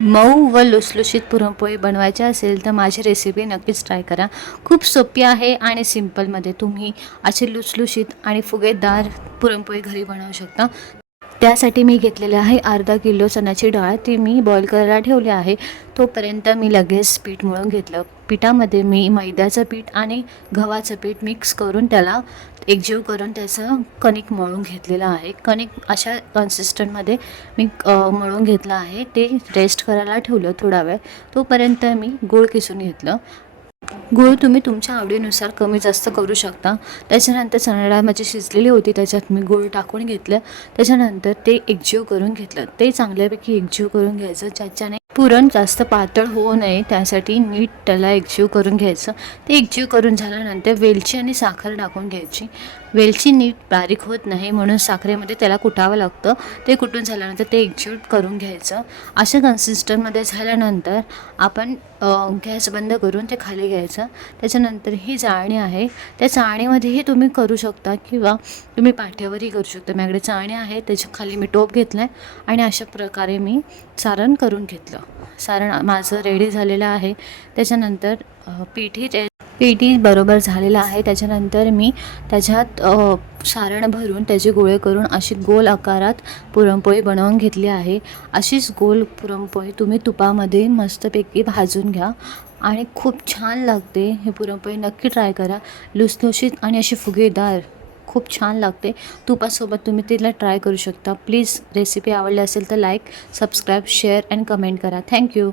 मऊ व लुसलुशीत पुरणपोळी बनवायची असेल तर माझी रेसिपी नक्कीच ट्राय करा. खूप सोपी आहे आणि सिंपलमध्ये तुम्ही अशी लुसलुशीत आणि फुगेदार पुरणपोळी घरी बनवू शकता. त्यासाठी मी घेतलेले आहे अर्धा किलो चण्याची डाळ. ती मी बॉईल करायला ठेवली आहे. तोपर्यंत मी लगेच पीठ मळून घेतलं. पिठामध्ये मी मैद्याचं पीठ आणि गव्हाचं पीठ मिक्स करून त्याला एकजीव करून त्याचं कणिक मळून घेतलेलं आहे. कणिक अशा कन्सिस्टंटमध्ये मी मळून घेतलं आहे. ते रेस्ट करायला ठेवलं थोडा वेळ. तोपर्यंत मी गूळ किसून घेतलं. गूळ तुम्ही तुमच्या आवडीनुसार कमी जास्त करू शकता. त्याच्यानंतर चणा डाळ माझी शिजलेली होती, त्याच्यात मी गूळ टाकून घेतलं. त्याच्यानंतर ते एकजीव करून घेतलं. ते चांगल्यापैकी एकजीव करून घ्यायचं, ज्याच्याने पुरण जास्त पातळ होऊ नये त्यासाठी नीट त्याला एकजीव करून घ्यायचं. ते एकजीव करून झाल्यानंतर वेलची आणि साखर टाकून घ्यायची. वेलची नीट बारीक होत नाही म्हणून साखरेमध्ये त्याला कुटावं लागतं. ते कुटून झाल्यानंतर ते एकजीव करून घ्यायचं. अशा कन्सिस्टंटमध्ये झाल्यानंतर आपण गॅस बंद करून ते खाली घ्यायचं. त्याच्यानंतर ही चाळणी आहे, त्या चाळणीमध्येही तुम्ही करू शकता किंवा तुम्ही पाट्यावरही करू शकता. माझ्याकडे चाळणी आहे, त्याच्या खाली मी टोप घेतला आहे आणि अशा प्रकारे मी सारण करून घेतलं. सारण माझं रेडी झालेलं आहे. त्याच्यानंतर पीठही बरोबर झालेलं आहे. त्याच्यानंतर मी त्याच्यात सारण भरून त्याचे गोळे करून अशी गोल आकारात पुरणपोळी बनवून घेतली आहे. अशीच गोल पुरणपोळी तुम्ही तुपामध्ये मस्तपैकी भाजून घ्या आणि खूप छान लागते. हे पुरणपोळी नक्की ट्राय करा. लुसलुशीत आणि अशी फुगेदार खूप छान लागते. तुपासोबत तुम्ही तिला ट्राय करू शकता. प्लीज रेसिपी आवडली असेल तर like, subscribe, share and comment करा. थँक्यू.